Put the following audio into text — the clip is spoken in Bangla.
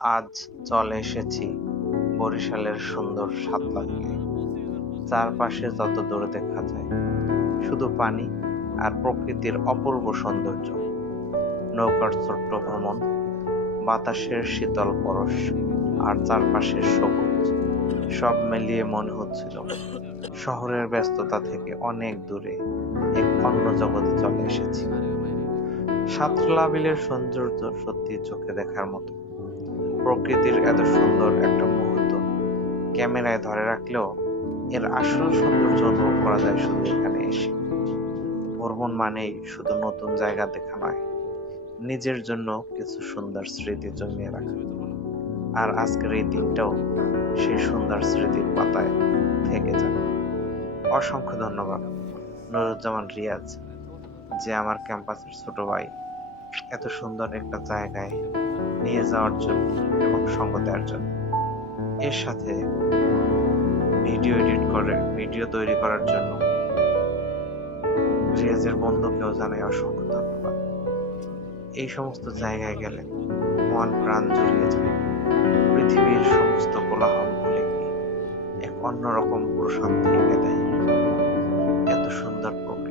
আজ চলে এসেছি বরিশালের সুন্দর সাতলাকে। চারপাশে যত দূরে দেখা যায় শুধু পানি আর প্রকৃতির অপূর্ব সৌন্দর্য। নৌকার ছোট্ট ভ্রমণ, বাতাসের শীতল পরশ আর চারপাশের সবুজ, সব মিলিয়ে মনে হচ্ছিল শহরের ব্যস্ততা থেকে অনেক দূরে এক অন্য জগতে চলে এসেছি। সাতলা বিলের সৌন্দর্য সত্যি চোখে দেখার মতো। প্রকৃতির এত সুন্দর একটা মুহূর্ত ক্যামেরায় ধরে রাখলেও এর আসল সৌন্দর্য অনুভব করা যায় শুধু এখানে এসে। ভ্রমণ মানেই শুধু নতুন জায়গা দেখা নয়, নিজের জন্য কিছু সুন্দর স্মৃতি জমিয়ে রাখা। আর আজকের এই দিনটাও সেই সুন্দর স্মৃতির পাতায় থেকে যাবে। অসংখ্য ধন্যবাদ নুরুজ্জামান রিয়াজ, যে আমার ক্যাম্পাসের ছোট ভাই, এত সুন্দর একটা জায়গায় নিয়ে যাওয়ার জন্য এবং সঙ্গ দেওয়ার জন্য। এর সাথে ভিডিও তৈরি করার জন্য রিয়াজের বন্ধুকেও জানাই অসংখ্য ধন্যবাদ। এই সমস্ত জায়গায় গেলে মন প্রাণ জুড়িয়ে যায়, পৃথিবীর সমস্ত কোলাহল ভুলে গিয়ে এক অন্যরকম প্রশান্তি এনে দেয়। এত সুন্দর প্রকৃতি